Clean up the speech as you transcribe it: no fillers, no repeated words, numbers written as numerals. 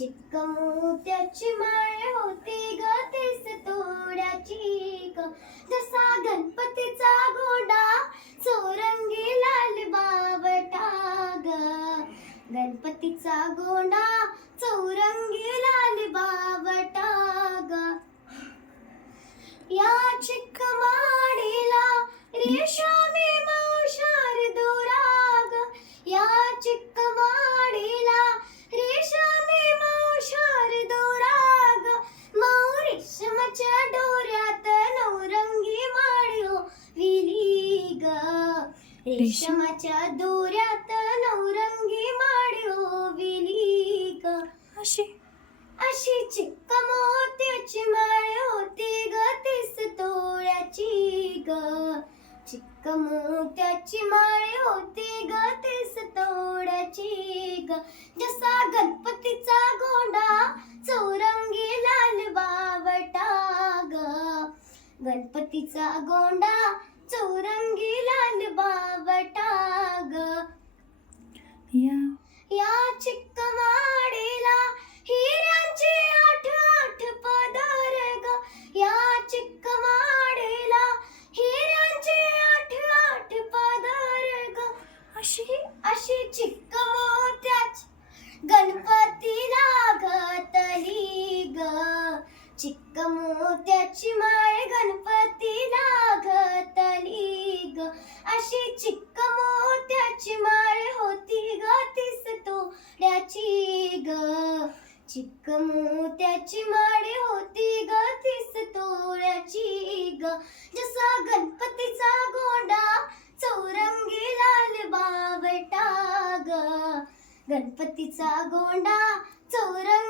चिक्क मोत्याची माळ होती ग तीस तोड्याची ग. जसा गणपतीचा गोंडा चौरंगी लाल बावटा ग. गणपतीचा गोंडा चौरंगी लाल बावटा ग. या चिक्क माडीला रेशमी मावशार दोरा ग. या चिक्क माडीला रेशमी मावशार दोरा ग. मऊ रेशमाच्या दोऱ्यात नवरंगी माळी हो विली ग. रेशमाच्या दोऱ्यात नवरंगी माळी हो विली ग. अशी चिक्क मोत्याची माळ होती ग तीस तोळ्याची ग. चिक्क मोत्याची माळ होती ग तीस तोळ्याची ग. जसा गणपतीचा गोंडा चौरंगी लाल बावटा ग. गणपतीचा गोंडा चौरंगी लाल बावटा ग. या चिक्क माडीला हिऱ्यांचे आठ आठ पदर ग. या चिक्क माडीला हिऱ्यांचे आठ आठ पदर ग. अशी चिक्क मोत्याची गणपतीला घातली ग. चिक्क मोत्याची माळ गणपतीला घातली ग. अशी चिक्क मोत्याची माळ होती ग तीस तोळ्याची ग. चिक्क मोत्याची माळ होती ग तीस तोळ्याची ग. जसा गणपतीचा गोंडा चौरंगी लाल बावटा ग. गणपतीचा गोंडा चौरंगी